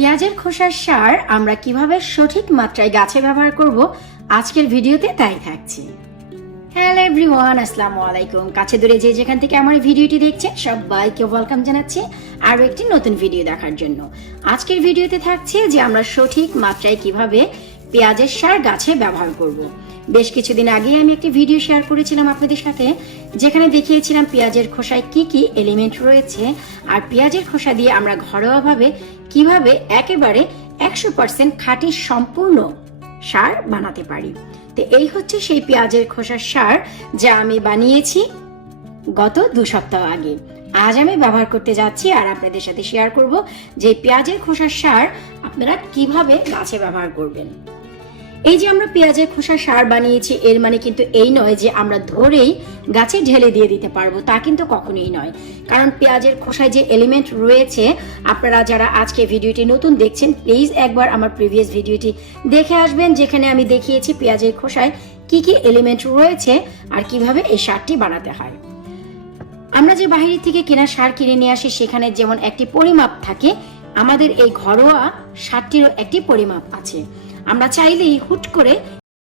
পেঁয়াজের খোসার সার আমরা কিভাবে সঠিক মাত্রায় গাছে ব্যবহার করব আজকের ভিডিওতে তাই থাকছে। হ্যালো এভরিওয়ান, আসসালামু আলাইকুম। কাছে দূরে যে যেখান থেকে আমার ভিডিওটি দেখছেন সবাইকে ওয়েলকাম জানাচ্ছি আরও একটি নতুন ভিডিও দেখার জন্য। আজকের ভিডিওতে থাকছে যে আমরা সঠিক মাত্রায় কিভাবে পেঁয়াজের সার গাছে ব্যবহার করব। বেশ কিছুদিন আগে আমি একটি ভিডিও শেয়ার করেছিলাম আপনাদের সাথে, যেখানে দেখিয়েছিলাম পেঁয়াজের খোসায় কি কি এলিমেন্ট রয়েছে আর পেঁয়াজের খোসা দিয়ে আমরা ঘরোয়াভাবে কিভাবে একেবারে 100% খাঁটি সম্পূর্ণ সার বানাতে পারি। তো এই হচ্ছে সেই পেঁয়াজের খোসার সার যা আমি বানিয়েছি গত 2 সপ্তাহ আগে। আজ আমি ব্যবহার করতে যাচ্ছি আর আপনাদের সাথে শেয়ার করব যে পেঁয়াজের খোসার সার আপনারা কিভাবে গাছে ব্যবহার করবেন। এই যে আমরা পেঁয়াজের খোসার সার বানিয়েছি এর মানে কিন্তু এই নয় যে আমরা ধরেই গাছে ঢেলে দিয়ে দিতে পারবো, তা কিন্তু কখনোই নয়। কারণ পেঁয়াজের খোসায় যে এলিমেন্ট রয়েছে, আপনারা যারা আজকে ভিডিওটি নতুন দেখছেন প্লিজ একবার আমার প্রিভিয়াস ভিডিওটি দেখে আসবেন, যেখানে আমি দেখিয়েছি পেঁয়াজের খোসায় কি কি এলিমেন্ট রয়েছে আর কিভাবে এই সারটি বানাতে হয়। আমরা যে বাইরে থেকে কেনা সার কিনে নিয়ে আসি সেখানে যেমন একটি পরিমাপ থাকে, আমাদের এই ঘরোয়া সারটিরও একটি পরিমাপ আছে। আমরা চাইলেই হুট করে